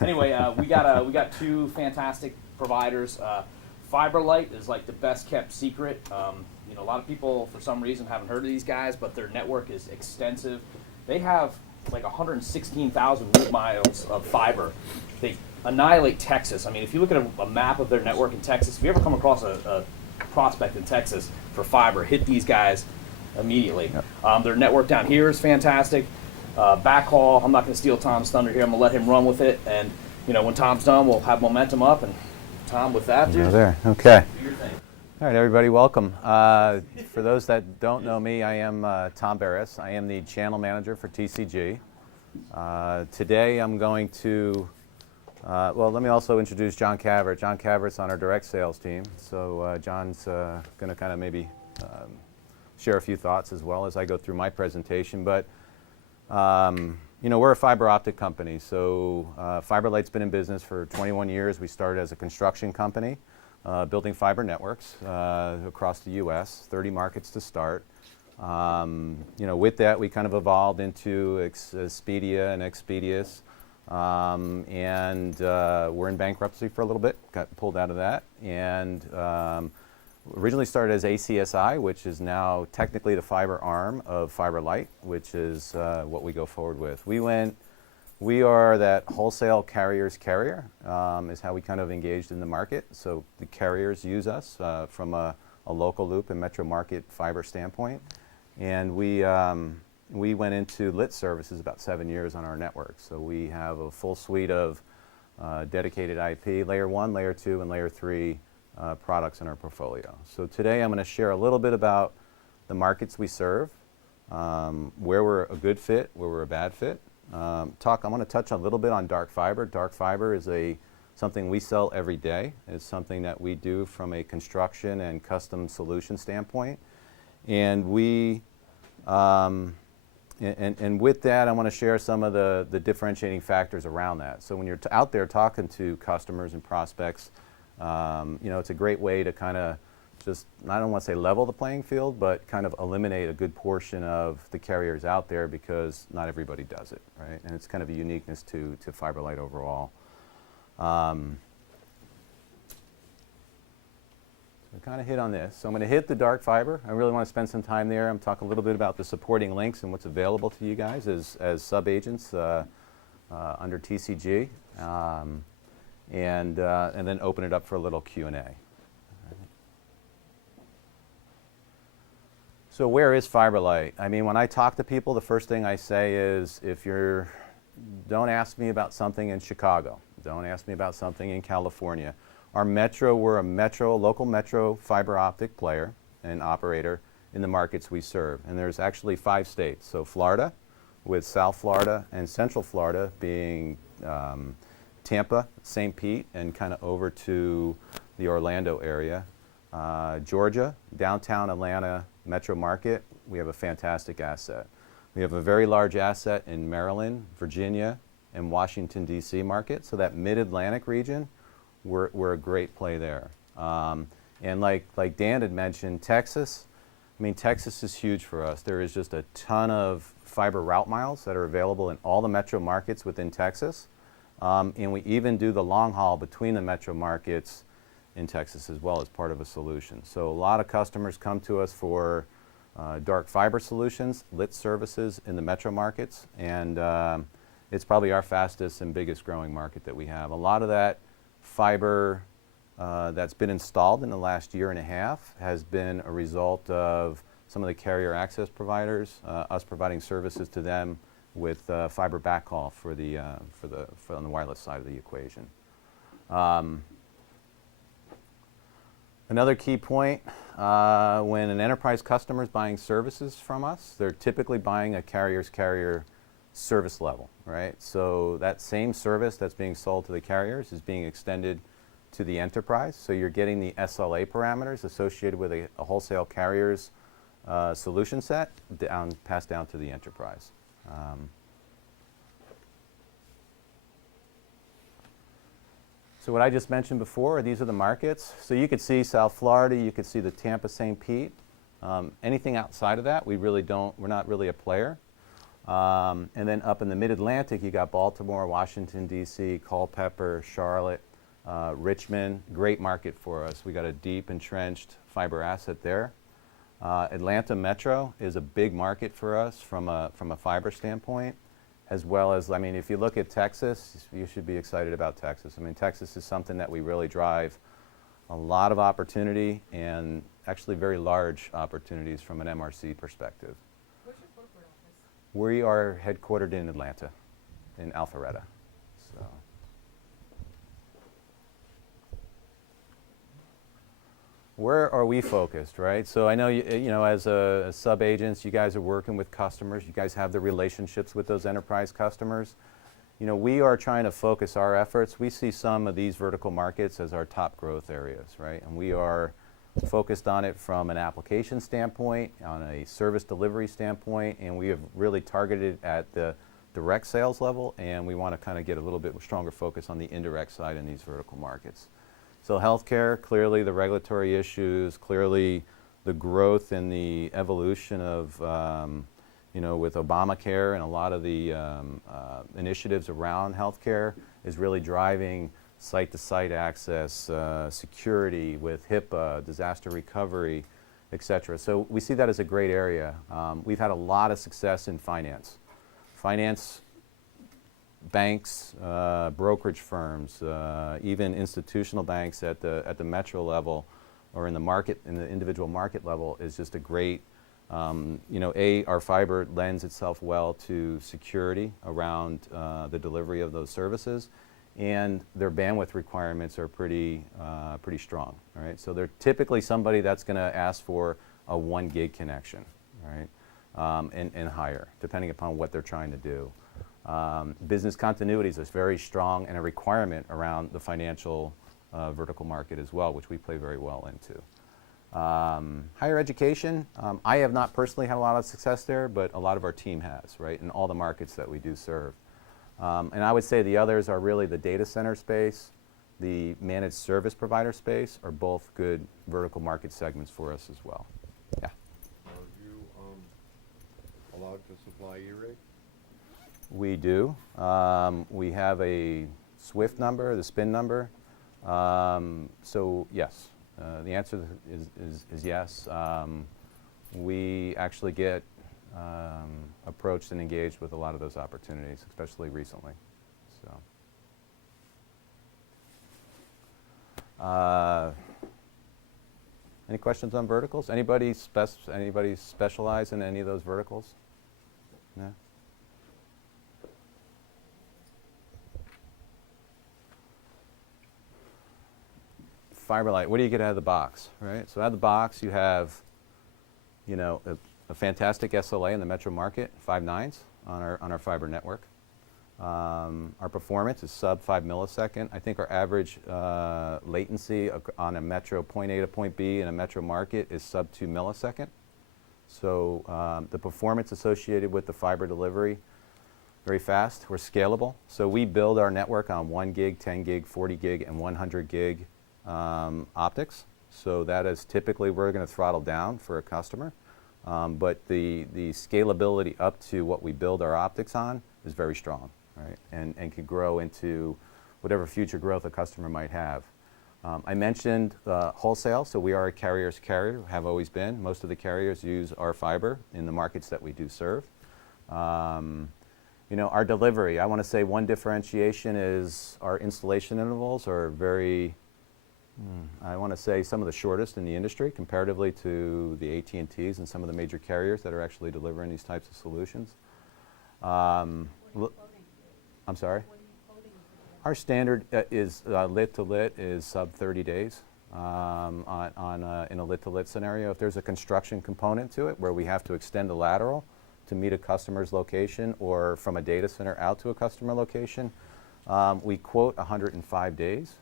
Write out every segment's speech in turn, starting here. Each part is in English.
Anyway, we got two fantastic providers. Fiberlight is like the best kept secret. A lot of people for some reason haven't heard of these guys, but their network is extensive. They have like 116,000 root miles of fiber. They annihilate Texas. I mean, if you look at a map of their network in Texas, if you ever come across a prospect in Texas for fiber, hit these guys immediately. Yep. Their network down here is fantastic. Backhaul, I'm not going to steal Tom's thunder here. I'm going to let him run with it. And, when Tom's done, we'll have momentum up. And Tom, with that, dude. Go there. Okay. Do your thing. All right, everybody, welcome. For those that don't know me, I am Tom Beres. I am the channel manager for TCG. Today I'm going to, let me also introduce John Cavert. John Cavert's on our direct sales team. So John's going to kind of maybe share a few thoughts as well as I go through my presentation. But we're a fiber optic company, so Fiberlight's been in business for 21 years. We started as a construction company, building fiber networks across the U.S., 30 markets to start. With that, we kind of evolved into Expedia and Expedius, and we're in bankruptcy for a little bit, got pulled out of that, and originally started as ACSI, which is now technically the fiber arm of Fiberlight, which is what we go forward with. We are that wholesale carrier's carrier, is how we kind of engaged in the market. So the carriers use us from a local loop and metro market fiber standpoint. And we went into lit services about 7 years on our network. So we have a full suite of dedicated IP, layer 1, layer 2, and layer 3 products in our portfolio. So today I'm going to share a little bit about the markets we serve, where we're a good fit, where we're a bad fit. I'm going to touch a little bit on dark fiber. Dark fiber is something we sell every day. It's something that we do from a construction and custom solution standpoint. And and with that, I want to share some of the differentiating factors around that. So when you're out there talking to customers and prospects, it's a great way to kind of just, I don't want to say level the playing field, but kind of eliminate a good portion of the carriers out there because not everybody does it, right? And it's kind of a uniqueness to Fiberlight overall. So kind of hit on this. So I'm going to hit the dark fiber. I really want to spend some time there. I'm talking a little bit about the supporting links and what's available to you guys as sub-agents under TCG. And then open it up for a little Q&A. So where is Fiberlight? I mean, when I talk to people, the first thing I say is, don't ask me about something in Chicago. Don't ask me about something in California. We're a local metro fiber optic player and operator in the markets we serve. And there's actually 5 states. So Florida, with South Florida and Central Florida being Tampa, St. Pete, and kind of over to the Orlando area. Georgia, downtown Atlanta metro market, we have a fantastic asset. We have a very large asset in Maryland, Virginia, and Washington, D.C. market. So that mid-Atlantic region, we're a great play there. And like Dan had mentioned, Texas is huge for us. There is just a ton of fiber route miles that are available in all the metro markets within Texas. And we even do the long haul between the metro markets in Texas as well as part of a solution. So a lot of customers come to us for dark fiber solutions, lit services in the metro markets, and it's probably our fastest and biggest growing market that we have. A lot of that fiber that's been installed in the last year and a half has been a result of some of the carrier access providers, us providing services to them with fiber backhaul for on the wireless side of the equation. Another key point, when an enterprise customer is buying services from us, they're typically buying a carrier's carrier service level, right? So that same service that's being sold to the carriers is being extended to the enterprise. So you're getting the SLA parameters associated with a wholesale carrier's solution set passed down to the enterprise. So what I just mentioned before, these are the markets. So you could see South Florida, you could see the Tampa, St. Pete. Anything outside of that, we're not really a player. And then up in the Mid-Atlantic, you got Baltimore, Washington, D.C., Culpeper, Charlotte, Richmond. Great market for us. We got a deep entrenched fiber asset there. Atlanta Metro is a big market for us from a fiber standpoint, as well as, I mean, if you look at Texas, you should be excited about Texas. I mean, Texas is something that we really drive a lot of opportunity and actually very large opportunities from an MRC perspective. Where's your corporate office? We are headquartered in Atlanta, in Alpharetta. So. Where are we focused, right? So I know, you know, as sub-agents, you guys are working with customers. You guys have the relationships with those enterprise customers. You know, we are trying to focus our efforts. We see some of these vertical markets as our top growth areas, right? And we are focused on it from an application standpoint, on a service delivery standpoint, and we have really targeted at the direct sales level, and we want to kind of get a little bit stronger focus on the indirect side in these vertical markets. So healthcare, clearly the regulatory issues, clearly the growth and the evolution of, you know, with Obamacare and a lot of the initiatives around healthcare is really driving site-to-site access, security with HIPAA, disaster recovery, et cetera. So we see that as a great area. We've had a lot of success in finance. Finance, banks, brokerage firms, even institutional banks at the metro level or in the individual market level is just a great, you know, our fiber lends itself well to security around the delivery of those services, and their bandwidth requirements are pretty strong, right? So they're typically somebody that's going to ask for a 1 gig connection, right, and higher, depending upon what they're trying to do. Business continuity is very strong and a requirement around the financial vertical market as well, which we play very well into. Higher education, I have not personally had a lot of success there, but a lot of our team has, right, in all the markets that we do serve. And I would say the others are really the data center space, the managed service provider space are both good vertical market segments for us as well. Yeah. Are you allowed to supply E-rate? We do. We have a SWIFT number, the SPIN number. So yes, the answer is yes. We actually get approached and engaged with a lot of those opportunities, especially recently. So, any questions on verticals? Anybody specialize in any of those verticals? No? Fiberlight, what do you get out of the box, right? So out of the box, you have, you know, a fantastic SLA in the metro market, 5 nines on our fiber network. Our performance is sub 5 millisecond. I think our average latency on a metro point A to point B in a metro market is sub 2 millisecond. So the performance associated with the fiber delivery, very fast. We're scalable. So we build our network on 1 gig, 10 gig, 40 gig, and 100 gig optics. So that is typically we're going to throttle down for a customer. But the scalability up to what we build our optics on is very strong, right? And can grow into whatever future growth a customer might have. I mentioned wholesale, so we are a carrier's carrier, have always been. Most of the carriers use our fiber in the markets that we do serve. You know, our delivery, I want to say one differentiation is our installation intervals are very, I want to say some of the shortest in the industry comparatively to the AT&Ts and some of the major carriers that are actually delivering these types of solutions. I'm sorry? Our standard is lit to lit is sub 30 days in a lit to lit scenario. If there's a construction component to it where we have to extend a lateral to meet a customer's location or from a data center out to a customer location, we quote 105 days.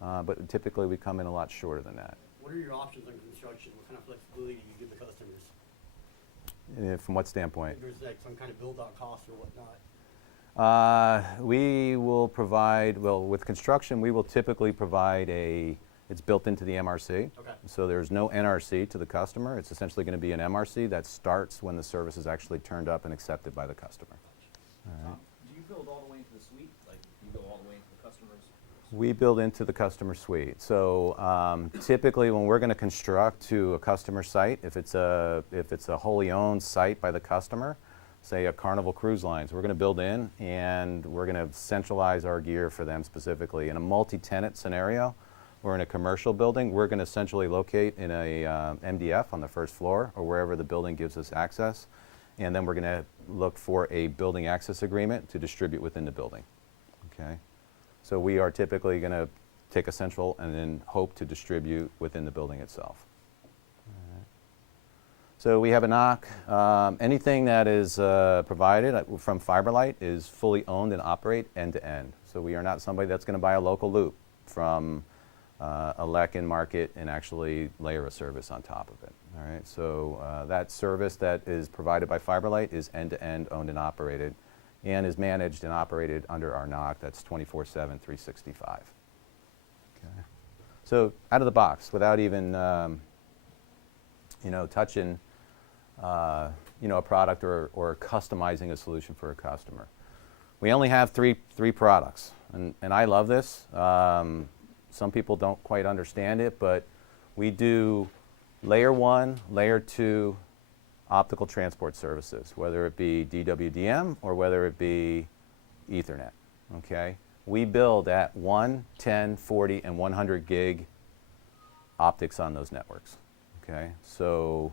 But typically we come in a lot shorter than that. What are your options on construction? What kind of flexibility do you give the customers? From what standpoint? If there's like some kind of build-out cost or whatnot. We will provide, well, with construction, we will typically provide a It's built into the MRC. Okay. So there's no NRC to the customer. It's essentially going to be an MRC that starts when the service is actually turned up and accepted by the customer. Tom, do you build all the way into the suite? Like, do you go all the way into the customers? We build into the customer suite. So typically when we're going to construct to a customer site, if it's a wholly owned site by the customer, say a Carnival Cruise Lines, we're going to build in and we're going to centralize our gear for them specifically. In a multi-tenant scenario or in a commercial building, we're going to essentially locate in a MDF on the first floor or wherever the building gives us access. And then we're going to look for a building access agreement to distribute within the building. Okay? So we are typically going to take a central and then hope to distribute within the building itself. So we have a NOC. Anything that is provided from Fiberlight is fully owned and operate end to end. So we are not somebody that's going to buy a local loop from a LEC in market and actually layer a service on top of it. All right. So that service that is provided by Fiberlight is end to end, owned and operated, and is managed and operated under our NOC. That's 24/7, 365. Okay. So out of the box, without even touching a product or customizing a solution for a customer. We only have three products, and I love this. Some people don't quite understand it, but we do layer 1, layer 2 optical transport services, whether it be DWDM or whether it be Ethernet. Okay? We build at 1, 10, 40, and 100 gig optics on those networks. Okay? So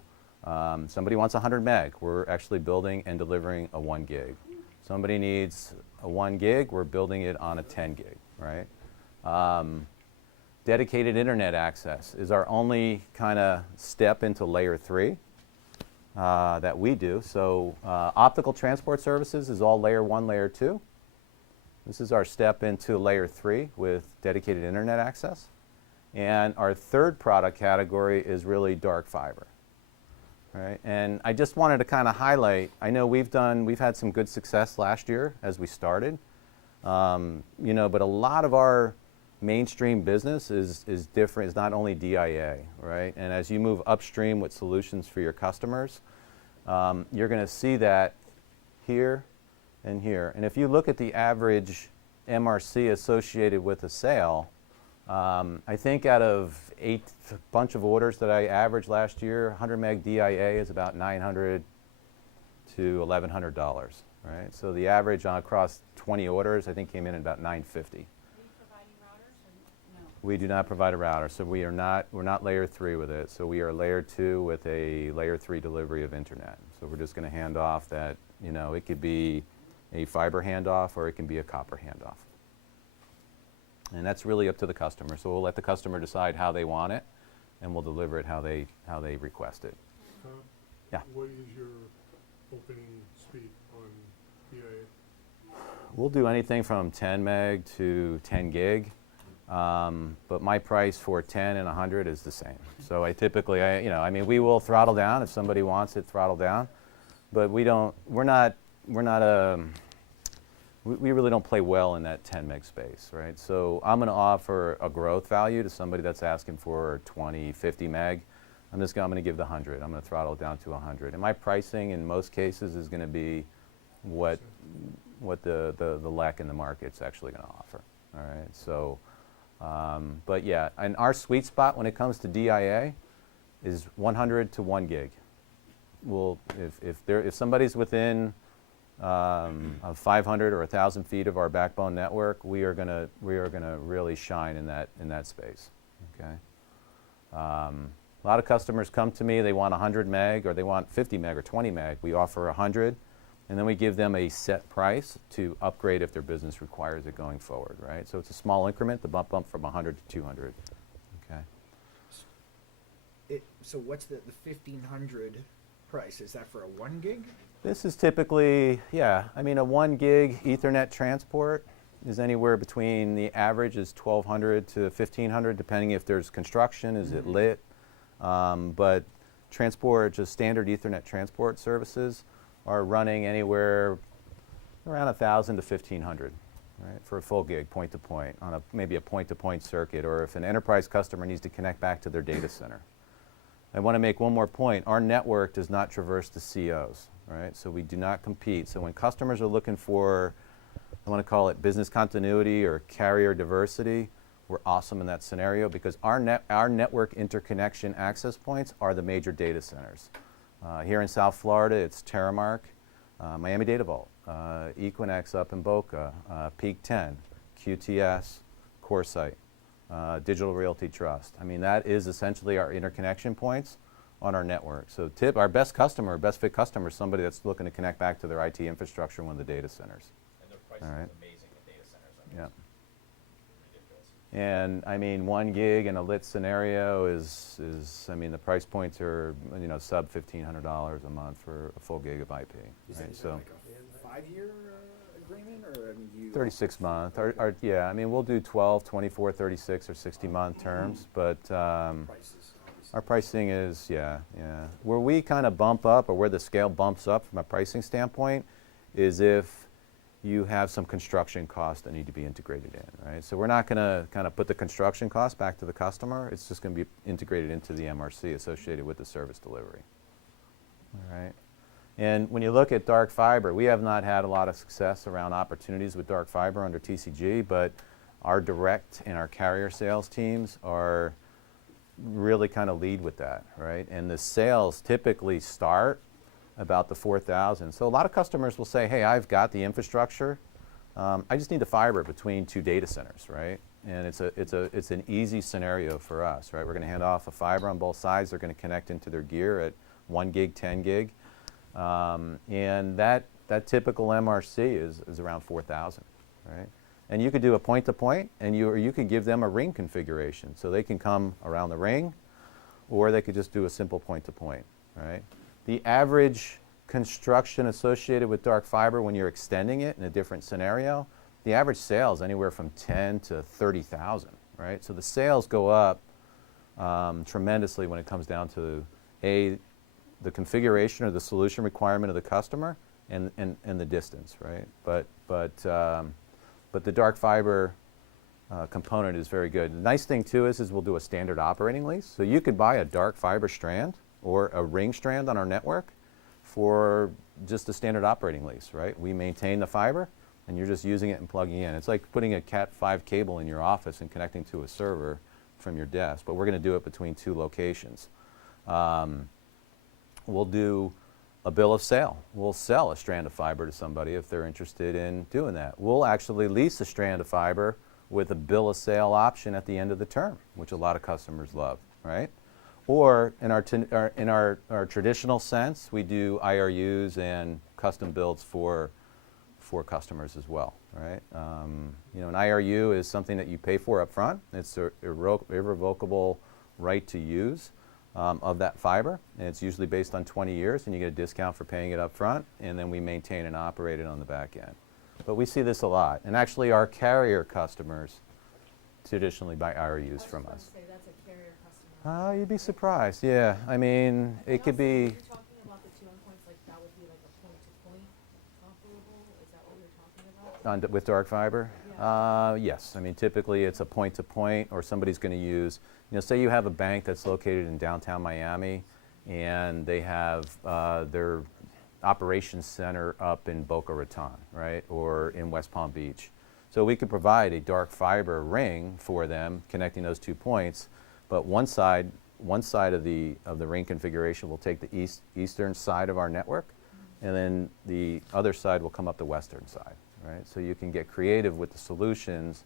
somebody wants 100 meg, we're actually building and delivering a 1 gig. Somebody needs a 1 gig, we're building it on a 10 gig, right? Dedicated internet access is our only kind of step into layer 3 that we do. So optical transport services is all layer 1, layer 2. This is our step into layer 3 with dedicated internet access. And our third product category is really dark fiber. Right? And I just wanted to kind of highlight, I know we've had some good success last year as we started, but a lot of our mainstream business is different, is not only DIA, right? And as you move upstream with solutions for your customers, you're going to see that here and here. And if you look at the average MRC associated with a sale, I think out of 8 bunch of orders that I averaged last year, 100 meg DIA is about $900 to $1,100, right? So the average across 20 orders, I think, came in at about $950. Are you providing routers or no? We do not provide a router, so we're not layer 3 with it. So we are layer 2 with a layer 3 delivery of internet. So we're just going to hand off that, it could be a fiber handoff or it can be a copper handoff. And that's really up to the customer. So we'll let the customer decide how they want it, and we'll deliver it how they request it. Tom? Yeah. What is your opening speed on DIA? We'll do anything from 10 meg to 10 gig, but my price for 10 and 100 is the same. So I typically, we will throttle down if somebody wants it, throttle down, but we really don't play well in that 10 meg space, right? So I'm going to offer a growth value to somebody that's asking for 20, 50 meg. I'm going to give the 100. I'm going to throttle it down to 100. And my pricing in most cases is going to be what the LEC in the market's actually going to offer, all right? So, but yeah, and our sweet spot when it comes to DIA is 100 to 1 gig. If somebody's within 500 or 1,000 feet of our backbone network, we are gonna really shine in that space. Okay. A lot of customers come to me. They want 100 meg, or they want 50 meg, or 20 meg. We offer 100, and then we give them a set price to upgrade if their business requires it going forward. Right. So it's a small increment, the bump from 100 to 200. Okay. So what's the 1,500 price? Is that for a 1 gig? This is typically, a 1 gig Ethernet transport is anywhere between, the average is 1,200 to 1,500, depending if there's construction, is it lit. But just standard Ethernet transport services are running anywhere around 1,000 to 1,500. right, for a full gig point-to-point on maybe a point-to-point circuit, or if an enterprise customer needs to connect back to their data center. I want to make one more point. Our network does not traverse the COs, right? So we do not compete. So when customers are looking for, I want to call it business continuity or carrier diversity, we're awesome in that scenario because our network interconnection access points are the major data centers. Here in South Florida, it's Terramark, Miami Data Vault, Equinix up in Boca, Peak 10, QTS, CoreSite, Digital Realty Trust. I mean, that is essentially our interconnection points on our network. So our best customer, best fit customer is somebody that's looking to connect back to their IT infrastructure in one of the data centers. And their pricing All right. is amazing in data centers. I mean, Yeah. it's ridiculous. And I mean, 1 gig in a lit scenario is I mean, the price points are, you know, sub $1,500 a month for a full gig of IP. Is Right? that So like a 5-year agreement, or I mean, do you? 36 month, yeah, I mean, we'll do 12, 24, 36, or 60-month terms, but Prices, obviously. our pricing is, yeah. Where we kind of bump up, or where the scale bumps up from a pricing standpoint, is if you have some construction costs that need to be integrated in, right? So we're not going to kind of put the construction cost back to the customer. It's just going to be integrated into the MRC associated with the service delivery. All right. And when you look at dark fiber, we have not had a lot of success around opportunities with dark fiber under TCG, but our direct and our carrier sales teams are really kind of lead with that, right? And the sales typically start about the 4,000. So a lot of customers will say, hey, I've got the infrastructure. I just need the fiber between 2 data centers, right? And it's an easy scenario for us, right? We're going to hand off a fiber on both sides. They're going to connect into their gear at 1 gig, 10 gig. And that typical MRC is around 4,000, right? And you could do a point-to-point, and you could give them a ring configuration. So they can come around the ring, or they could just do a simple point-to-point, right? The average construction associated with dark fiber when you're extending it in a different scenario, the average sale is anywhere from 10 to 30,000, right? So the sales go up tremendously when it comes down to the configuration or the solution requirement of the customer and the distance, right? But the dark fiber component is very good. The nice thing too is we'll do a standard operating lease. So you could buy a dark fiber strand or a ring strand on our network for just a standard operating lease, right? We maintain the fiber and you're just using it and plugging in. It's like putting a Cat5 cable in your office and connecting to a server from your desk, but we're going to do it between 2 locations. We'll do a bill of sale. We'll sell a strand of fiber to somebody if they're interested in doing that. We'll actually lease a strand of fiber with a bill of sale option at the end of the term, which a lot of customers love, right? Or in our traditional sense, we do IRUs and custom builds for customers as well, right? You know, an IRU is something that you pay for up front. It's an irrevocable right to use of that fiber, and it's usually based on 20 years, and you get a discount for paying it up front, and then we maintain and operate it on the back end. But we see this a lot, and actually our carrier customers traditionally buy IRUs from us. Say that's a carrier customer. You'd be surprised, yeah. I mean, it could be, You're talking about the 2 endpoints, like that would be like a point-to-point comparable? Is that what you're talking about? with dark fiber? Yeah. Yes, I mean, typically it's a point-to-point, or somebody's going to use, you know, say you have a bank that's located in downtown Miami, and they have their operations center up in Boca Raton, right, or in West Palm Beach. So we could provide a dark fiber ring for them, connecting those 2 points, but one side of the ring configuration will take the eastern side of our network, and then the other side will come up the western side, right? So you can get creative with the solutions,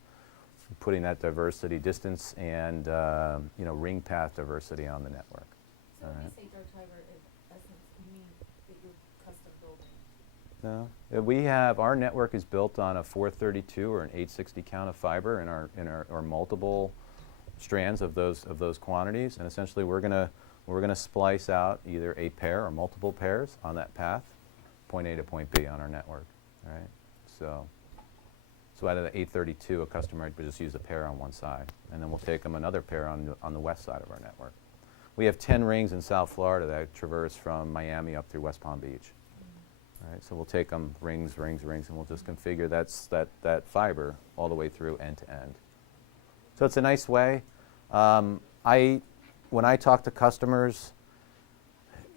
putting that diversity, distance, and you know, ring path diversity on the network. So All when you right. say dark fiber, in essence, you mean that you're custom building? No, we have, our network is built on a 432 or an 860 count of fiber in our multiple strands of those quantities, and essentially we're gonna splice out either a pair or multiple pairs on that path, point A to point B on our network. All right, so out of the 832, a customer would just use a pair on one side, and then we'll take them another pair on the west side of our network. We have 10 rings in South Florida that traverse from Miami up through West Palm Beach. Right? So we'll take them rings, and we'll just configure that fiber all the way through end to end. So it's a nice way. When I talk to customers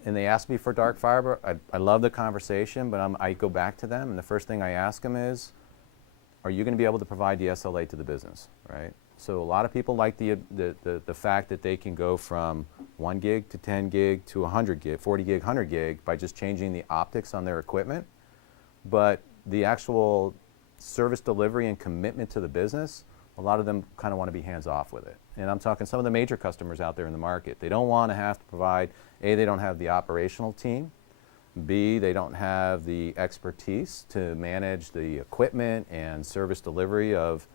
and they ask me for dark fiber, I love the conversation, but I go back to them, and the first thing I ask them is, are you going to be able to provide the SLA to the business, right? So a lot of people like the fact that they can go from 1 gig to 10 gig to 100 gig, 40 gig, 100 gig by just changing the optics on their equipment. But the actual service delivery and commitment to the business, a lot of them kind of want to be hands off with it. And I'm talking some of the major customers out there in the market. They don't want to have to provide, A, they don't have the operational team. B, they don't have the expertise to manage the equipment and service delivery of,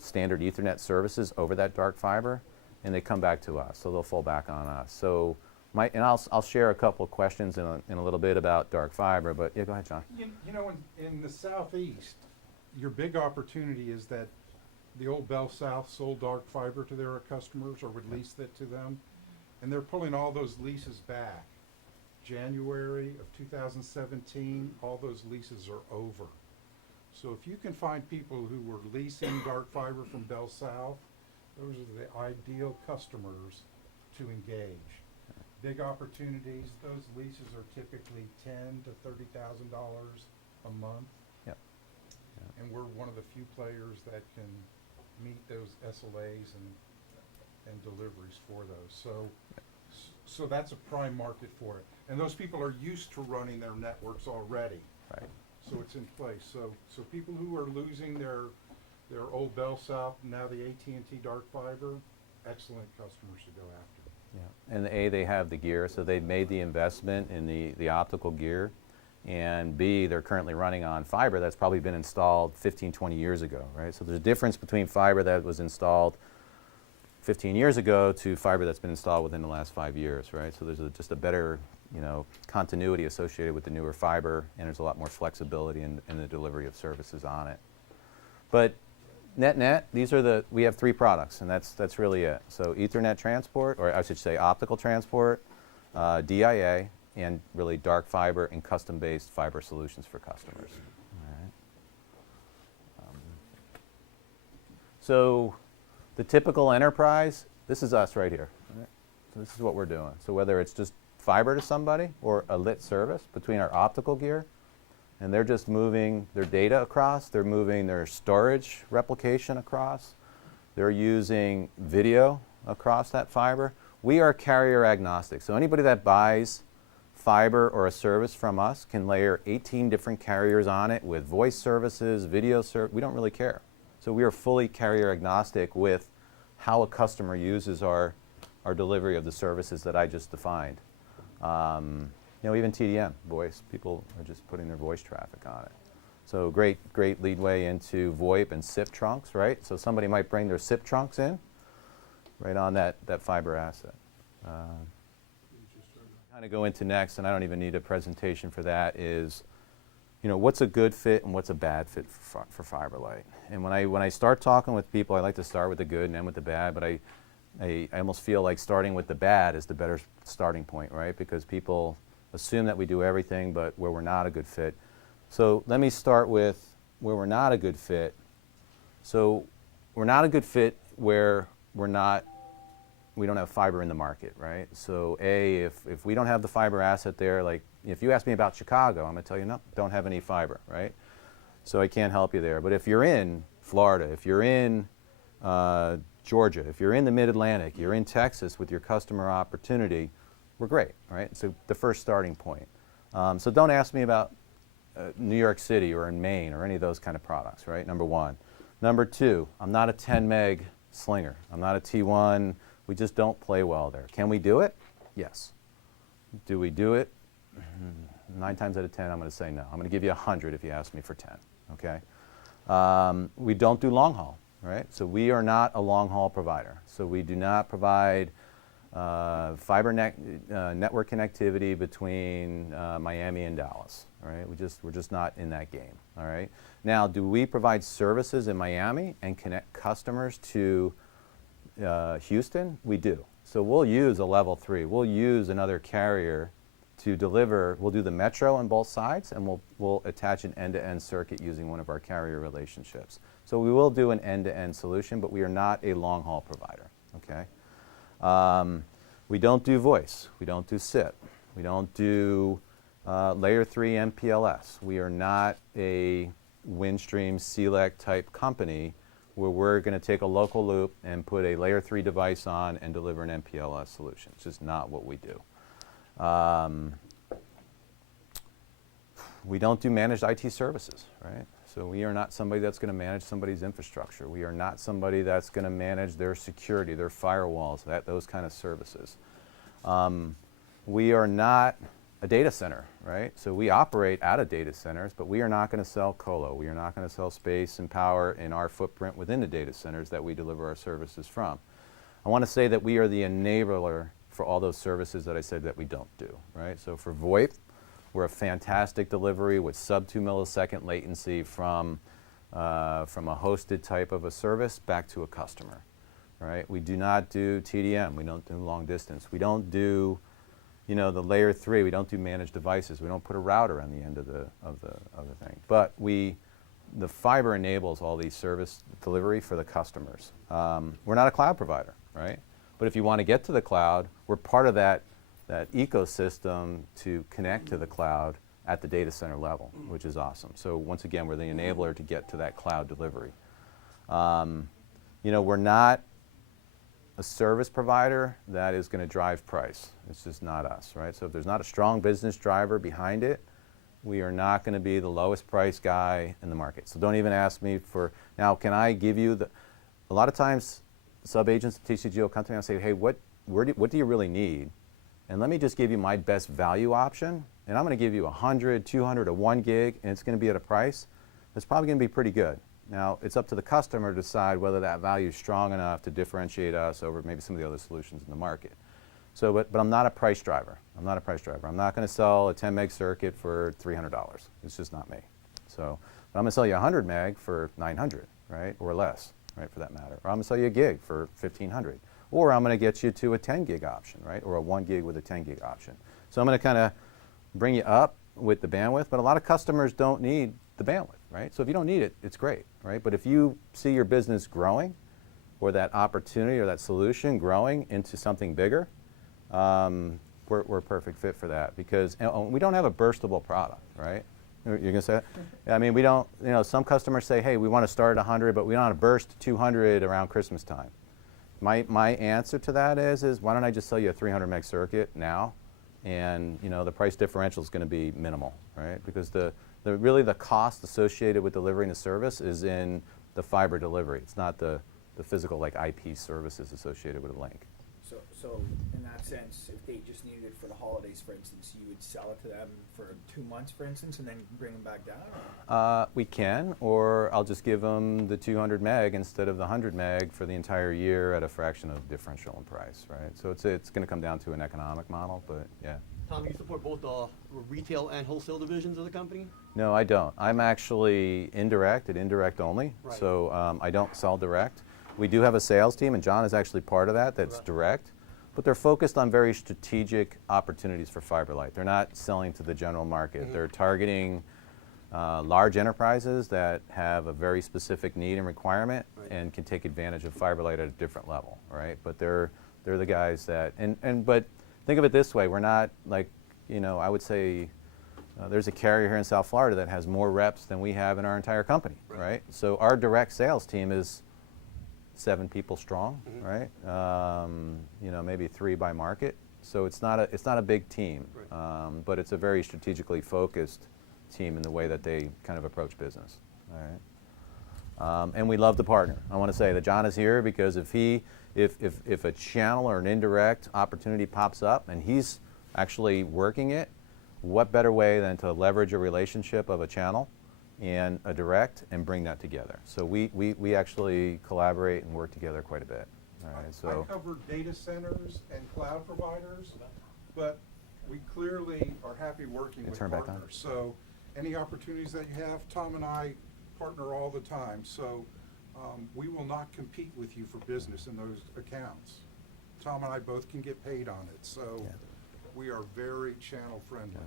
standard Ethernet services over that dark fiber, and they come back to us, so they'll fall back on us. So, I'll share a couple of questions in a little bit about dark fiber, but yeah, go ahead, John. In the southeast, your big opportunity is that the old Bell South sold dark fiber to their customers or would lease that to them, and they're pulling all those leases back. January of 2017, all those leases are over. So if you can find people who were leasing dark fiber from Bell South, those are the ideal customers to engage. Big opportunities, those leases are typically $10,000 to $30,000 a month. Yep. And we're one of the few players that can meet those SLAs and deliveries for those. So that's a prime market for it. And those people are used to running their networks already. Right. So it's in place. So people who are losing their old Bell South, now the AT&T dark fiber, excellent customers to go after. Yeah. And A, they have the gear, so they've made the investment in the optical gear. And B, they're currently running on fiber that's probably been installed 15, 20 years ago, right? So there's a difference between fiber that was installed 15 years ago to fiber that's been installed within the last 5 years, right? So there's just a better, continuity associated with the newer fiber, and there's a lot more flexibility in the delivery of services on it. But net, we have 3 products, and that's really it. So Ethernet transport, or I should say optical transport, DIA, and really dark fiber and custom-based fiber solutions for customers. All right. So the typical enterprise, this is us right here. Right? So this is what we're doing. So whether it's just fiber to somebody or a lit service between our optical gear, and they're just moving their data across, they're moving their storage replication across, they're using video across that fiber. We are carrier agnostic. So anybody that buys fiber or a service from us can layer 18 different carriers on it with voice services, video service. We don't really care. So we are fully carrier agnostic with how a customer uses our delivery of the services that I just defined. Even TDM, voice, people are just putting their voice traffic on it. So great leadway into VoIP and SIP trunks, right? So somebody might bring their SIP trunks in right on that fiber asset. Kind of go into next, and I don't even need a presentation for that, is what's a good fit and what's a bad fit for Fiberlight. And when I start talking with people, I like to start with the good and end with the bad, but I almost feel like starting with the bad is the better starting point, right? Because people assume that we do everything, but where we're not a good fit. So let me start with where we're not a good fit. So we're not a good fit where we don't have fiber in the market, right? So if we don't have the fiber asset there, like if you ask me about Chicago, I'm gonna tell you, no, don't have any fiber, right? So I can't help you there. But if you're in Florida, if you're in Georgia, if you're in the Mid-Atlantic, you're in Texas with your customer opportunity, we're great, right? So the first starting point. So don't ask me about New York City or in Maine or any of those kind of products, right? Number one. Number two, I'm not a 10 meg slinger. I'm not a T1. We just don't play well there. Can we do it? Yes. Do we do it? 9 times out of 10, I'm going to say no. I'm going to give you 100 if you ask me for 10, okay? We don't do long haul, right? So we are not a long haul provider. So we do not provide fiber network connectivity between Miami and Dallas, all right? We're just not in that game, all right? Now, do we provide services in Miami and connect customers to Houston? We do. So we'll use a level 3. We'll use another carrier to deliver, we'll do the metro on both sides, and we'll attach an end-to-end circuit using one of our carrier relationships. So we will do an end-to-end solution, but we are not a long-haul provider, okay? We don't do voice. We don't do SIP. We don't do layer 3 MPLS. We are not a Windstream, CLEC type company where we're going to take a local loop and put a layer 3 device on and deliver an MPLS solution. It's just not what we do. We don't do managed IT services, right? So we are not somebody that's going to manage somebody's infrastructure. We are not somebody that's going to manage their security, their firewalls, those kind of services. We are not a data center, right? So we operate out of data centers, but we are not going to sell colo. We are not going to sell space and power in our footprint within the data centers that we deliver our services from. I want to say that we are the enabler for all those services that I said that we don't do, right? So for VoIP, we're a fantastic delivery with sub 2 millisecond latency from a hosted type of a service back to a customer, right? We do not do TDM. We don't do long distance. We don't do, you know, the layer 3. We don't do managed devices. We don't put a router on the end of the thing. But the fiber enables all these service delivery for the customers. We're not a cloud provider, right? But if you want to get to the cloud, we're part of that ecosystem to connect to the cloud at the data center level, which is awesome. So once again, we're the enabler to get to that cloud delivery. You know, we're not a service provider that is going to drive price. It's just not us, right? So if there's not a strong business driver behind it, we are not going to be the lowest price guy in the market. So don't even ask me for, now can I give you a lot of times sub-agents at TCG will come to me and say, hey, what do you really need? And let me just give you my best value option, and I'm going to give you 100, 200, or 1 gig, and it's going to be at a price that's probably going to be pretty good. Now, it's up to the customer to decide whether that value is strong enough to differentiate us over maybe some of the other solutions in the market. So, but I'm not a price driver. I'm not a price driver. I'm not going to sell a 10 meg circuit for $300. It's just not me. So, but I'm going to sell you a 100 meg for $900, right, or less, right, for that matter. Or I'm going to sell you a gig for $1,500. Or I'm going to get you to a 10 gig option, right, or a 1 gig with a 10 gig option. So I'm going to kind of bring you up with the bandwidth, but a lot of customers don't need the bandwidth, right? So if you don't need it, it's great, right? But if you see your business growing, or that opportunity or that solution growing into something bigger, we're a perfect fit for that, because we don't have a burstable product, right? You're going to say that? I mean, we don't, you know, some customers say, hey, we want to start at 100, but we want to burst to 200 around Christmas time. My answer to that is why don't I just sell you a 300 meg circuit now, and you know the price differential is going to be minimal, right? Because really the cost associated with delivering the service is in the fiber delivery. It's not the physical like IP services associated with a link. So in that sense, if they just needed it for the holidays, for instance, you would sell it to them for 2 months, for instance, and then bring them back down? We can, or I'll just give them the 200 meg instead of the 100 meg for the entire year at a fraction of differential in price, right? So it's going to come down to an economic model, but yeah. Tom, you support both the retail and wholesale divisions of the company? No, I don't. I'm actually indirect only, Right. so I don't sell direct. We do have a sales team, and John is actually part of that's Right. direct, but they're focused on very strategic opportunities for Fiberlight. They're not selling to the general market. Mm-hmm. They're targeting large enterprises that have a very specific need and requirement, Right. and can take advantage of Fiberlight at a different level, right? But they're the guys that, but think of it this way, we're not like, you know, I would say there's a carrier here in South Florida that has more reps than we have in our entire company, right? So our direct sales team is 7 people strong, Mm-hmm. right? You know, maybe 3 by market. So it's not a big team, Right. but it's a very strategically focused team in the way that they kind of approach business. All right. And we love to partner. I want to say that John is here because if a channel or an indirect opportunity pops up and he's actually working it, what better way than to leverage a relationship of a channel and a direct and bring that together. So we actually collaborate and work together quite a bit. All right, so I cover data centers and cloud providers, but we clearly are happy working with turn back on. partners. So any opportunities that you have, Tom and I partner all the time. So we will not compete with you for business in those accounts. Tom and I both can get paid on it. So We are very channel friendly.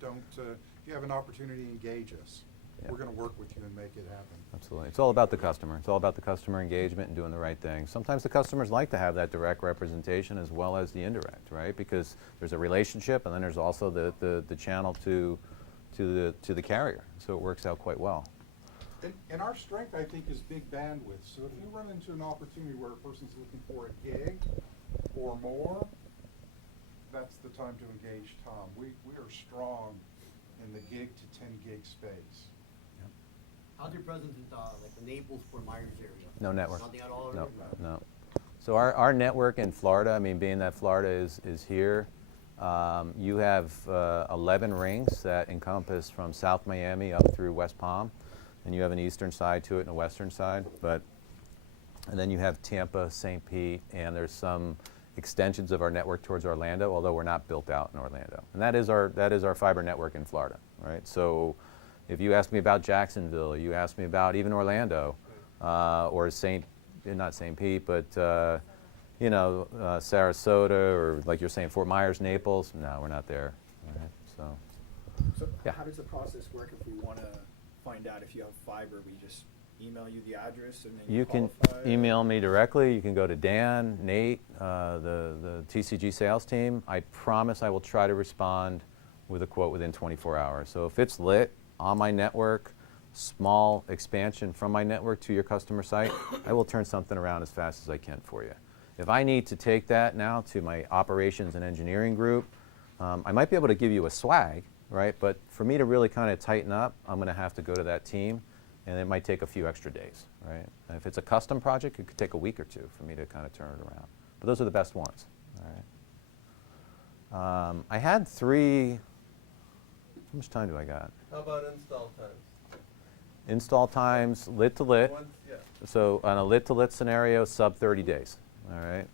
Don't, if you have an opportunity, engage us. Yeah. We're gonna work with you and make it happen. Absolutely. It's all about the customer. It's all about the customer engagement and doing the right thing. Sometimes the customers like to have that direct representation as well as the indirect, right? Because there's a relationship, and then there's also the channel to the carrier. So it works out quite well. And our strength, I think, is big bandwidth. So if you run into an opportunity where a person's looking for a gig or more, that's the time to engage Tom. We are strong in the gig to 10 gig space. How's your presence in, like the Naples, Fort Myers area? No network. Nothing at all? No, or- no. So our network in Florida, I mean, being that Florida is here, you have 11 rings that encompass from South Miami up through West Palm, and you have an eastern side to it and a western side. And then you have Tampa, St. Pete, and there's some extensions of our network towards Orlando, although we're not built out in Orlando. And that is our fiber network in Florida, right? So if you ask me about Jacksonville, you ask me about even Orlando, or not St. Pete, but Sarasota, or like you're saying, Fort Myers, Naples. No, we're not there. All right, So Yeah. how does the process work if we want to find out if you have fiber? We just email you the address and then you can qualify? email me directly. You can go to Dan, Nate, the TCG sales team. I promise I will try to respond with a quote within 24 hours. So if it's lit on my network, small expansion from my network to your customer site, I will turn something around as fast as I can for you. If I need to take that now to my operations and engineering group, I might be able to give you a swag, right? But for me to really kind of tighten up, I'm going to have to go to that team, and it might take a few extra days, right? And if it's a custom project, it could take a week or two for me to kind of turn it around. But those are the best ones, all right? I had 3, how much time do I got? How about install times? Install times, lit to lit. Yeah. So on a lit to lit scenario, sub 30 days, all right?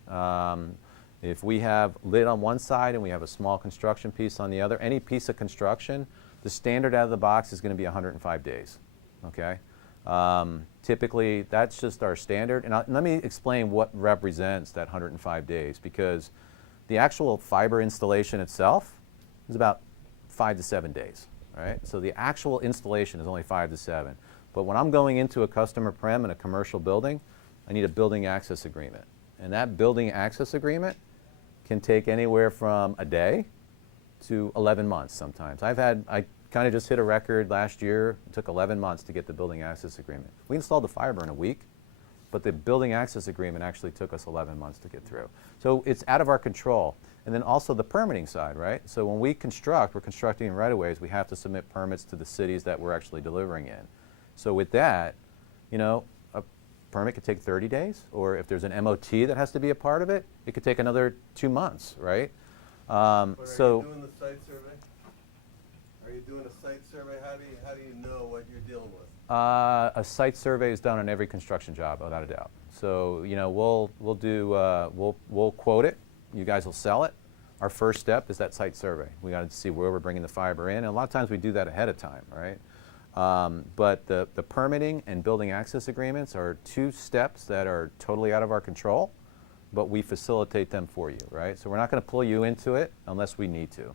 If we have lit on one side and we have a small construction piece on the other, any piece of construction, the standard out of the box is going to be 105 days, okay? Typically, that's just our standard. And let me explain what represents that 105 days, because the actual fiber installation itself is about 5 to 7 days, right? So the actual installation is only 5 to 7. But when I'm going into a customer prem in a commercial building, I need a building access agreement. And that building access agreement can take anywhere from a day to 11 months sometimes. I kind of just hit a record last year. It took 11 months to get the building access agreement. We installed the fiber in a week, but the building access agreement actually took us 11 months to get through. So it's out of our control. And then also the permitting side, right? So when we construct, we're constructing in right-of-ways, we have to submit permits to the cities that we're actually delivering in. So with that, a permit could take 30 days, or if there's an MOT that has to be a part of it, it could take another 2 months, right? But are you doing the site survey? Are you doing a site survey? How do you know what you're dealing with? A site survey is done on every construction job, without a doubt. So we'll quote it. You guys will sell it. Our first step is that site survey. We got to see where we're bringing the fiber in, and a lot of times we do that ahead of time, right? But the permitting and building access agreements are 2 steps that are totally out of our control, but we facilitate them for you, right? So we're not going to pull you into it unless we need to.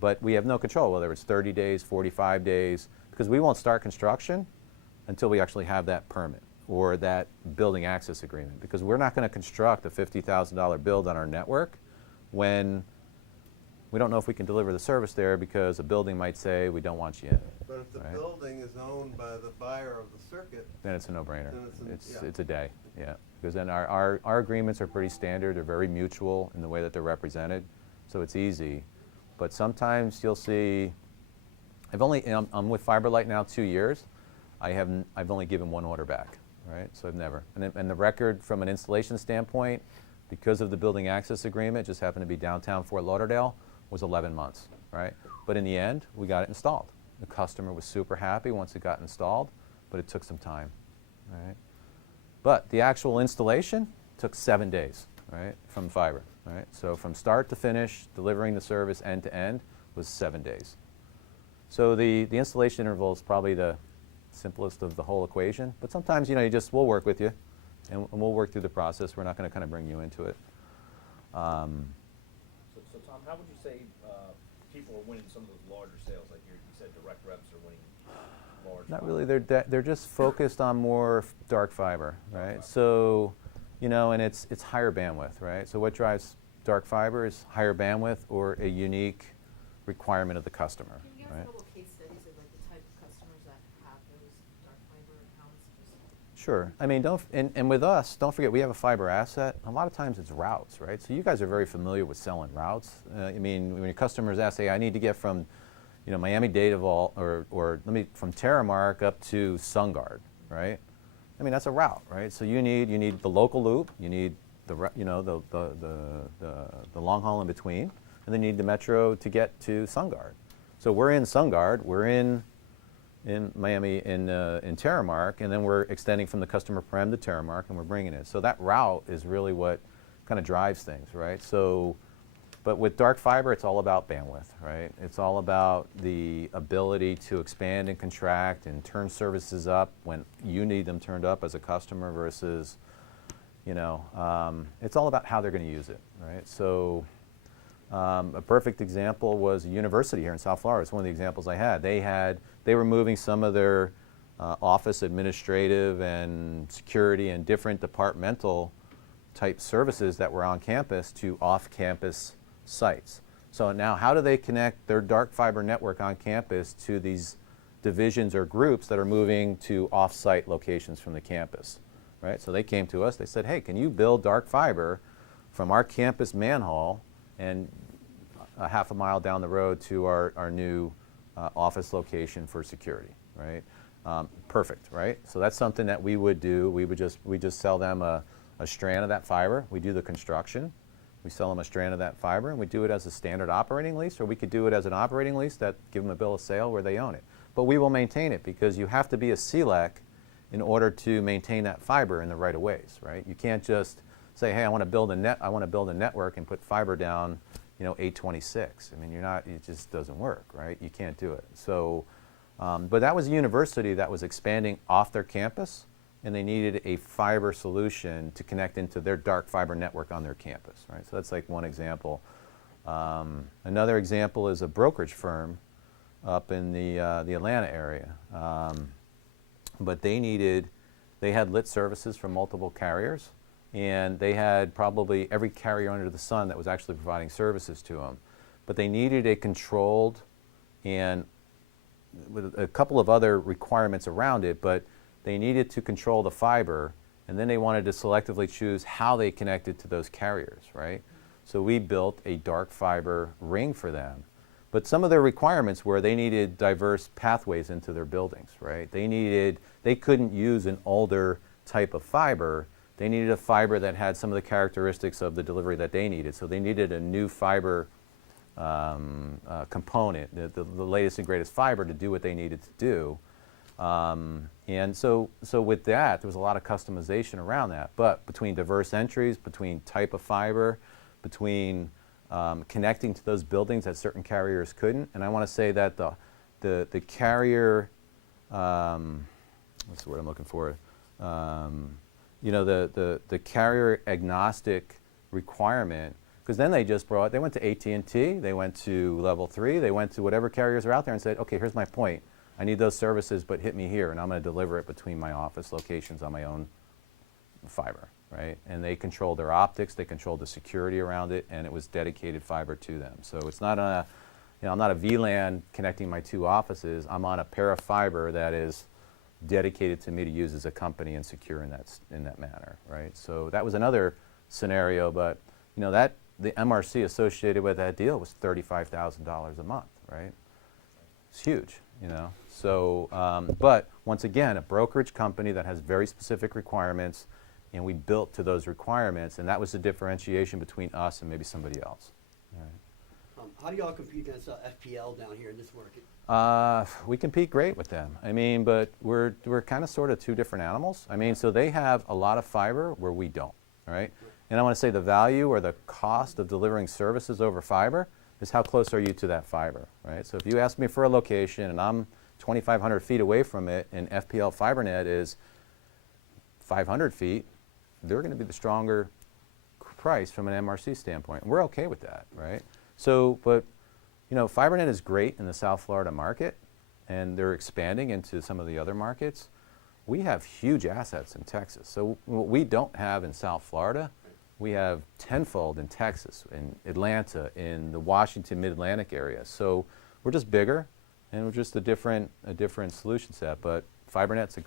But we have no control, whether it's 30 days, 45 days, because we won't start construction until we actually have that permit or that building access agreement, because we're not going to construct a $50,000 build on our network when we don't know if we can deliver the service there, because a building might say we don't want you in. But if the Right. building is owned by the buyer of the circuit, Then it's a no-brainer. Then It's a day, yeah. Because then our agreements are pretty standard. They're very mutual in the way that they're represented, so it's easy. But sometimes you'll see, I'm with Fiberlight now 2 years. I've only given 1 order back, right? So I've never. And the record from an installation standpoint, because of the building access agreement, just happened to be downtown Fort Lauderdale, was 11 months, right? But in the end, we got it installed. The customer was super happy once it got installed, but it took some time, right? But the actual installation took 7 days, right, from fiber, right? So from start to finish, delivering the service end to end was 7 days. So the installation interval is probably the simplest of the whole equation, but sometimes, we'll work with you, and we'll work through the process. We're not going to kind of bring you into it. So Tom, how would you say people are winning some of those larger sales? Like you said, direct reps are winning large. Not really. They're just focused on more dark fiber, right? So, you know, and it's higher bandwidth, right? So what drives dark fiber is higher bandwidth or a unique requirement of the customer, Can you give us right? a couple case studies of like the type of customers that have those dark fiber accounts? Just Sure. I mean, and with us, don't forget we have a fiber asset. A lot of times it's routes, right? So you guys are very familiar with selling routes. I mean, when your customers ask, "Hey, I need to get from, you know, Miami-Dade Vault or let me from Terramark up to SunGard," right? I mean, that's a route, right? So you need the local loop, you need the long haul in between, and then you need the metro to get to SunGard. So we're in SunGard, we're in Miami, in Terramark, and then we're extending from the customer prem to Terramark, and we're bringing it. So that route is really what kind of drives things, right? So, but with dark fiber, it's all about bandwidth, right? It's all about the ability to expand and contract and turn services up when you need them turned up as a customer versus, you know, it's all about how they're going to use it, right? So a perfect example was a university here in South Florida. It's one of the examples I had. They were moving some of their office administrative and security and different departmental type services that were on campus to off-campus sites. So now how do they connect their dark fiber network on campus to these divisions or groups that are moving to off-site locations from the campus, right? So they came to us, they said, "Hey, can you build dark fiber from our campus manhole and a half a mile down the road to our new office location for security," right? Perfect, right? So that's something that we would do. We just sell them a strand of that fiber. We do the construction. We sell them a strand of that fiber, and we do it as a standard operating lease, or we could do it as an operating lease that give them a bill of sale where they own it. But we will maintain it because you have to be a CLEC in order to maintain that fiber in the right of ways, right? You can't just say, "Hey, I want to build a network and put fiber down, you know, 826." I mean, it just doesn't work, right? You can't do it. So, but that was a university that was expanding off their campus, and they needed a fiber solution to connect into their dark fiber network on their campus, right? So that's like one example. Another example is a brokerage firm up in the Atlanta area. But they had lit services from multiple carriers, and they had probably every carrier under the sun that was actually providing services to them. But they needed a controlled and with a couple of other requirements around it, but they needed to control the fiber, and then they wanted to selectively choose how they connected to those carriers, right? So we built a dark fiber ring for them. But some of their requirements were they needed diverse pathways into their buildings, right? They couldn't use an older type of fiber. They needed a fiber that had some of the characteristics of the delivery that they needed. So they needed a new fiber component, the latest and greatest fiber to do what they needed to do. And so with that, there was a lot of customization around that. But between diverse entries, between type of fiber, between connecting to those buildings that certain carriers couldn't, and I want to say that the carrier, what's the word I'm looking for? You know, the carrier agnostic requirement, because then they went to AT&T, they went to Level 3, they went to whatever carriers are out there and said, "Okay, here's my point. I need those services, but hit me here, and I'm going to deliver it between my office locations on my own fiber," right? And they controlled their optics, they controlled the security around it, and it was dedicated fiber to them. So it's not I'm not a VLAN connecting my two offices. I'm on a pair of fiber that is dedicated to me to use as a company and secure in that manner, right? So that was another scenario, but you know that the MRC associated with that deal was $35,000 a month, right? It's huge, you know. So, but once again, a brokerage company that has very specific requirements, and we built to those requirements, and that was the differentiation between us and maybe somebody else. All right. How do y'all compete against FPL down here in this market? We compete great with them. I mean, but we're kind of sort of two different animals. I mean, so they have a lot of fiber where we don't, all right? And I want to say the value or the cost of delivering services over fiber is how close are you to that fiber, right? So if you ask me for a location and I'm 2,500 feet away from it and FPL FiberNet is 500 feet, they're going to be the stronger price from an MRC standpoint. And we're okay with that, right? So, but FiberNet is great in the South Florida market, and they're expanding into some of the other markets. We have huge assets in Texas. So what we don't have in South Florida, we have tenfold in Texas, in Atlanta, in the Washington Mid-Atlantic area. So we're just bigger, and we're just a different solution set. But FiberNet's a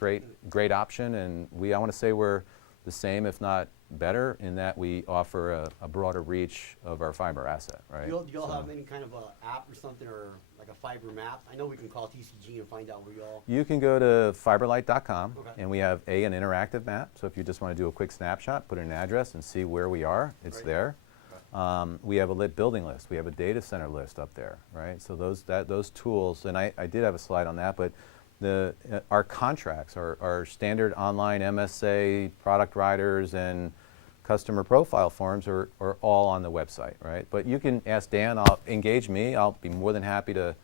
great option, and I want to say we're the same, if not better, in that we offer a broader reach of our fiber asset, right? Do y'all have any kind of a app or something, or like a fiber map? I know we can call TCG and find out where y'all. You can go to fiberlight.com, Okay. and we have an interactive map. So if you just want to do a quick snapshot, put in an address and see where we are, it's Right. there. We have a lit building list. We have a data center list up there, right? So those tools, and I did have a slide on that, but our contracts, our standard online MSA, product riders, and customer profile forms are all on the website, right? But you can ask Dan, engage me. I'll be more than happy to,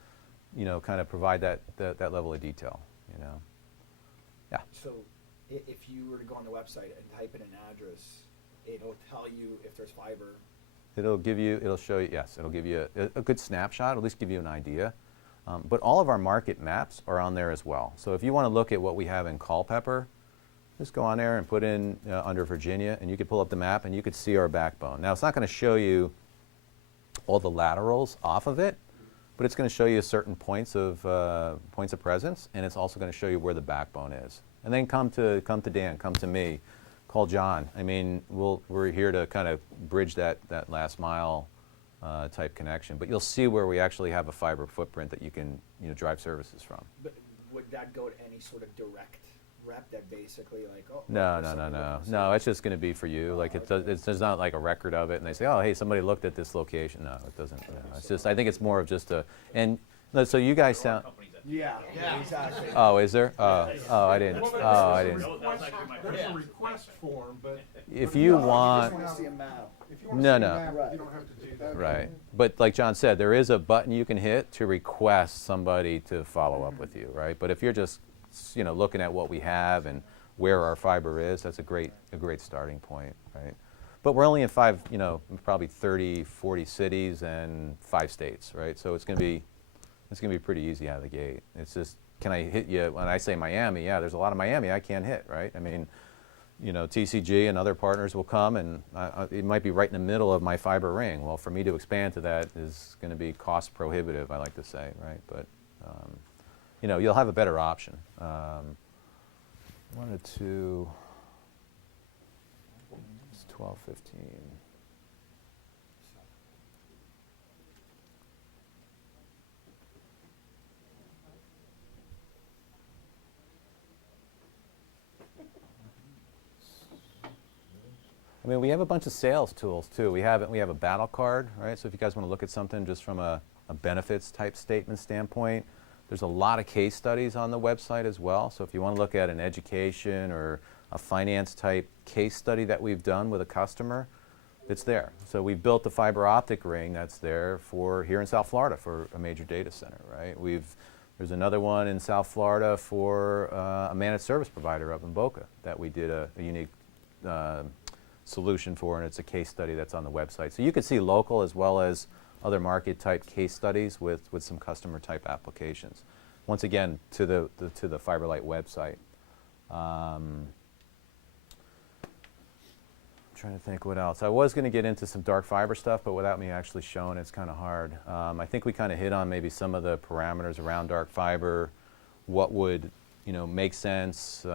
kind of provide that level of detail, Yeah. So if you were to go on the website and type in an address, it'll tell you if there's fiber. It'll show you, yes, it'll give you a good snapshot, at least give you an idea. But all of our market maps are on there as well. So if you want to look at what we have in Culpeper, just go on there and put in under Virginia, and you could pull up the map and you could see our backbone. Now, it's not going to show you all the laterals off of it, but it's going to show you certain points of presence, and it's also going to show you where the backbone is. And then come to Dan, come to me, call John. I mean, we're here to kind of bridge that last mile type connection. But you'll see where we actually have a fiber footprint that you can drive services from. But would that go to any sort of direct rep that basically like, oh? No, it's just going to be for you. Like there's not like a record of it, and they say, oh, hey, somebody looked at this location. No, it doesn't. No. It's just, I think it's more of just so you guys sound. Yeah, exactly. Oh, is there? I didn't. There's a request form, but If you want. I just want to see a map. if you want to see a No. map, you don't have to do that. Right. But like John said, there is a button you can hit to request somebody to follow up with you, right? But if you're just, looking at what we have and where our fiber is, that's a great starting point, right? But we're only in probably 30, 40 cities and 5 states, right? So it's going to be pretty easy out of the gate. It's just, can I hit you? When I say Miami, yeah, there's a lot of Miami I can't hit, right? I mean, TCG and other partners will come, and it might be right in the middle of my fiber ring. Well, for me to expand to that is going to be cost prohibitive, I like to say, right? But, you'll have a better option. 1 or 2, it's 12, 15. I mean, we have a bunch of sales tools too. We have a battle card, right? So if you guys want to look at something just from a benefits type statement standpoint, there's a lot of case studies on the website as well. So if you want to look at an education or a finance type case study that we've done with a customer, it's there. So we've built the fiber optic ring that's there for here in South Florida for a major data center, right? There's another one in South Florida for a managed service provider up in Boca that we did a unique solution for, and it's a case study that's on the website. So you can see local as well as other market type case studies with some customer type applications. Once again, to the Fiberlight website. Trying to think what else. I was going to get into some dark fiber stuff, but without me actually showing, it's kind of hard. I think we kind of hit on maybe some of the parameters around dark fiber, what would make sense.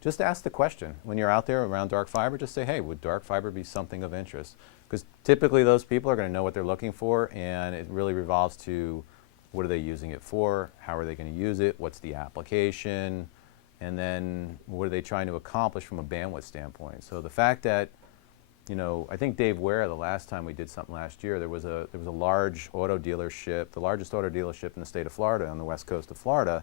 Just ask the question when you're out there around dark fiber. Just say, hey, would dark fiber be something of interest? Because typically those people are going to know what they're looking for, and it really revolves to what are they using it for, how are they going to use it, what's the application, and then what are they trying to accomplish from a bandwidth standpoint. So the fact that, I think Dave Ware, the last time we did something last year, there was a large auto dealership, the largest auto dealership in the state of Florida, on the west coast of Florida,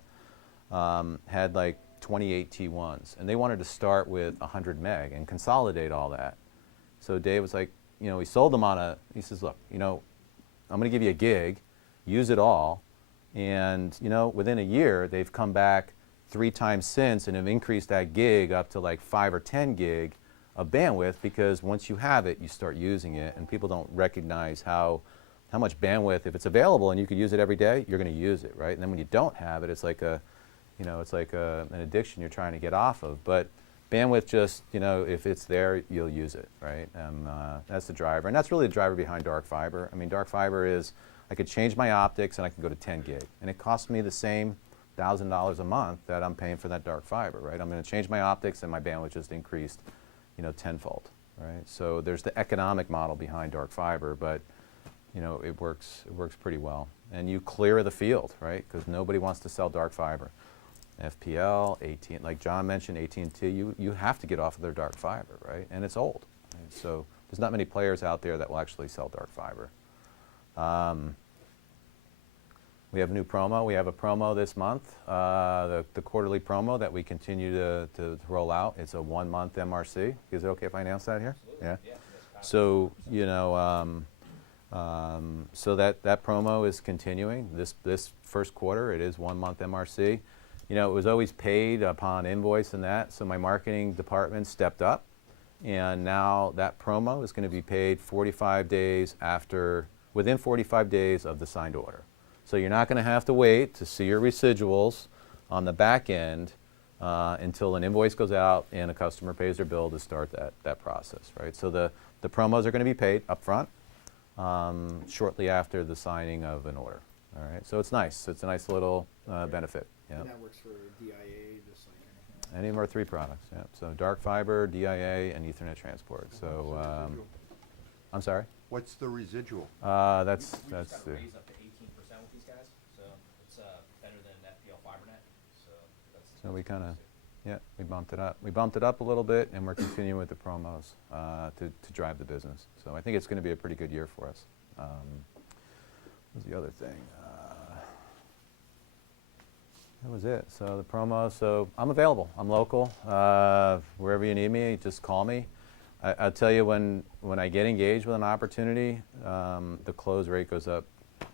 had like 28 T1s, and they wanted to start with 100 meg and consolidate all that. So Dave was like, he sold them he says, look, I'm going to give you a gig, use it all, and within a year they've come back 3 times since and have increased that gig up to like 5 or 10 gig of bandwidth, because once you have it, you start using it, and people don't recognize how how much bandwidth, if it's available and you could use it every day, you're going to use it, right? And then when you don't have it, it's like a, you know, it's like an addiction you're trying to get off of. But bandwidth, just, you know, if it's there, you'll use it, right? And that's the driver. And that's really the driver behind dark fiber. I mean, dark fiber is, I could change my optics and I can go to 10 gig. And it costs me the same $1,000 a month that I'm paying for that dark fiber, right? I'm going to change my optics and my bandwidth just increased, you know, tenfold, right? So there's the economic model behind dark fiber, but, you know, it works pretty well. And you clear the field, right? Because nobody wants to sell dark fiber. FPL, AT, like John mentioned, AT&T, you have to get off of their dark fiber, right? And it's old. Right? So there's not many players out there that will actually sell dark fiber. We have a new promo. We have a promo this month, the quarterly promo that we continue to roll out. It's a 1-month MRC. Is it okay if I announce that here? Absolutely. Yeah. Yeah. So, you know, so that promo is continuing. This first quarter, it is 1-month MRC. You know, it was always paid upon invoice and that, so my marketing department stepped up, and now that promo is going to be paid 45 days after, within 45 days of the signed order. So you're not going to have to wait to see your residuals on the back end until an invoice goes out and a customer pays their bill to start that process, right? So the promos are going to be paid up front shortly after the signing of an order, all right? So it's nice. It's a nice little benefit. Yeah. And that works for DIA, just like anything else. Any of our 3 products, yeah. So dark fiber, DIA, and Ethernet transport. So, I'm sorry? What's the residual? That's We just got a the, raise up to 18% with these guys, so it's better than FPL FiberNet. So that's so we kind of, yeah, we bumped it up. We bumped it up a little bit, and we're continuing with the promos to drive the business. So I think it's going to be a pretty good year for us. What was the other thing? That was it. So the promo, so I'm available. I'm local. Wherever you need me, just call me. I'll tell you, when I get engaged with an opportunity, the close rate goes up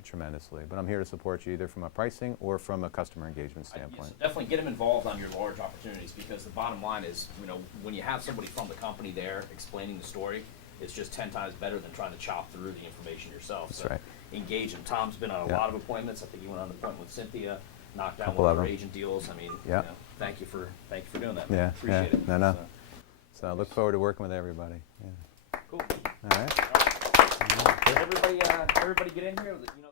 tremendously. But I'm here to support you either from a pricing or from a customer engagement standpoint. Yes, definitely get them involved on your large opportunities, because the bottom line is, you know, when you have somebody from the company there explaining the story, it's just 10 times better than trying to chop through the information yourself. That's So right. engage them. Tom's been on a Yeah. lot of appointments. I think you went on an appointment with Cynthia, knocked down Couple one of of her them. agent deals. I mean, Yeah. you know, thank you for doing that. Yeah, Appreciate yeah. it. No. So, So I look forward to working with everybody. Yeah. cool. All right. Everybody get in here. You know.